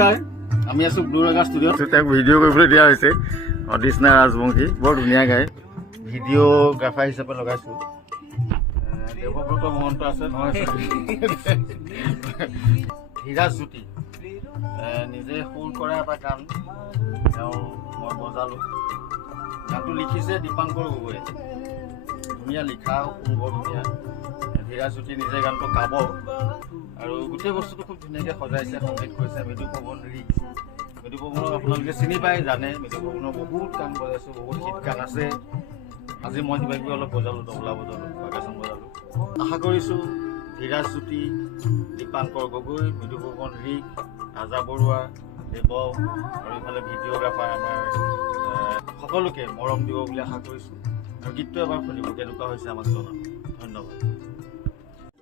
নমস্কাৰ, আমি আছোঁ ব্লু ৰেগা ষ্টুডিঅ'ত। তেওঁক ভিডিঅ' কৰিবলৈ দিয়া হৈছে। অদিষ্ণা ৰাজবংশী বৰ ধুনীয়া গায়, ভিডিঅ'গ্ৰাফাৰ হিচাপে লগাইছোঁ। দেৱব্ৰত মহন্ত আছে নহয়, হীৰাজ্যোতি নিজে সুৰ কৰা এটা গান মই বজালোঁ। গানটো লিখিছে দীপাংকৰ গগৈয়ে, ধুনীয়া লিখা, সুৰ বৰ ধুনীয়া। হীৰাজ্যোতি নিজে গানটো গাব আৰু গোটেই বস্তুটো খুব ধুনীয়াকৈ সজাইছে, সংগীত কৰিছে মৃদু পৱন ৰিক্স। মৃদু পৱনক আপোনালোকে চিনি পাই জানে, মৃদু পৱনৰ বহুত গান বজাইছোঁ, বহুত হিট গান আছে। আজি মই কিবা কিবি অলপ বজালোঁ, তবলা বজালোঁ, বাগাচন বজালোঁ। আশা কৰিছোঁ হীৰাজ্যোতি, দীপাংকৰ গগৈ, মৃদু পৱন ৰিক্স, ৰাজা বৰুৱা, দেৱ আৰু ইফালে ভিডিঅ'গ্ৰাফাৰ আমাৰ সকলোকে মৰম দিব বুলি আশা কৰিছোঁ। আৰু গীতটো এবাৰ শুনিব, কেনেকুৱা হৈছে আমাক জনাব। ধন্যবাদ।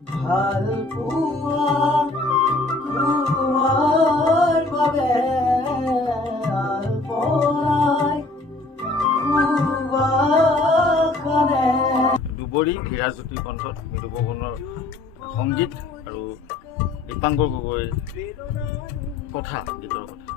ভাল পোৱা তোমাৰ বাবে দুবৰী হীৰাজ্যোতিৰ কণ্ঠত মৃদু পৱনৰ সংগীত আৰু দীপাংকৰ গগৈৰ কথা, গীতৰ কথা।